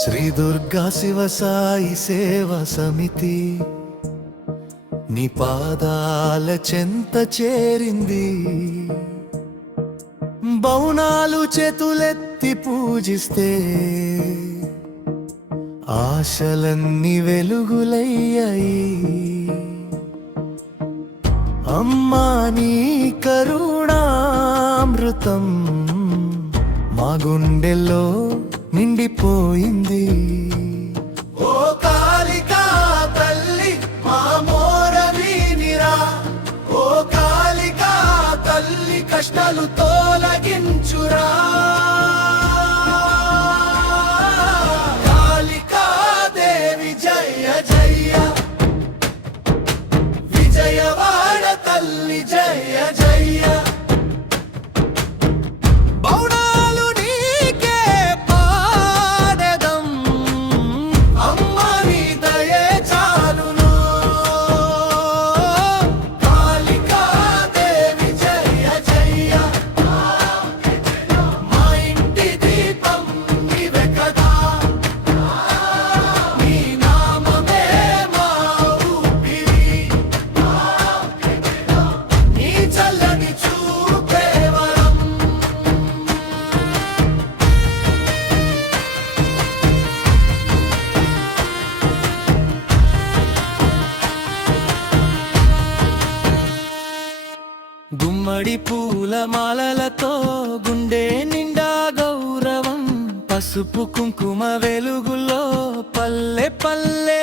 శ్రీ దుర్గా శివ సాయి సేవా సమితి నీ పాదాల చెంత చేరింది. బౌనాలు చేతులెత్తి పూజిస్తే ఆశలన్నీ వెలుగులయ్యాయి. అమ్మా నీ కరుణామృతం మా గుండెల్లో నిండిపోయింది. ఓ కాళికా తల్లి మా మోర వినిరా, ఓ కాళికా తల్లి కష్టాలు తొలగించురా. కాళికా దేవి జయ జయ, విజయవాడ తల్లి జయ జయ. గుమ్మడి పూల మాలలతో గుండె నిండా గౌరవం, పసుపు కుంకుమ వెలుగులో పల్లె పల్లె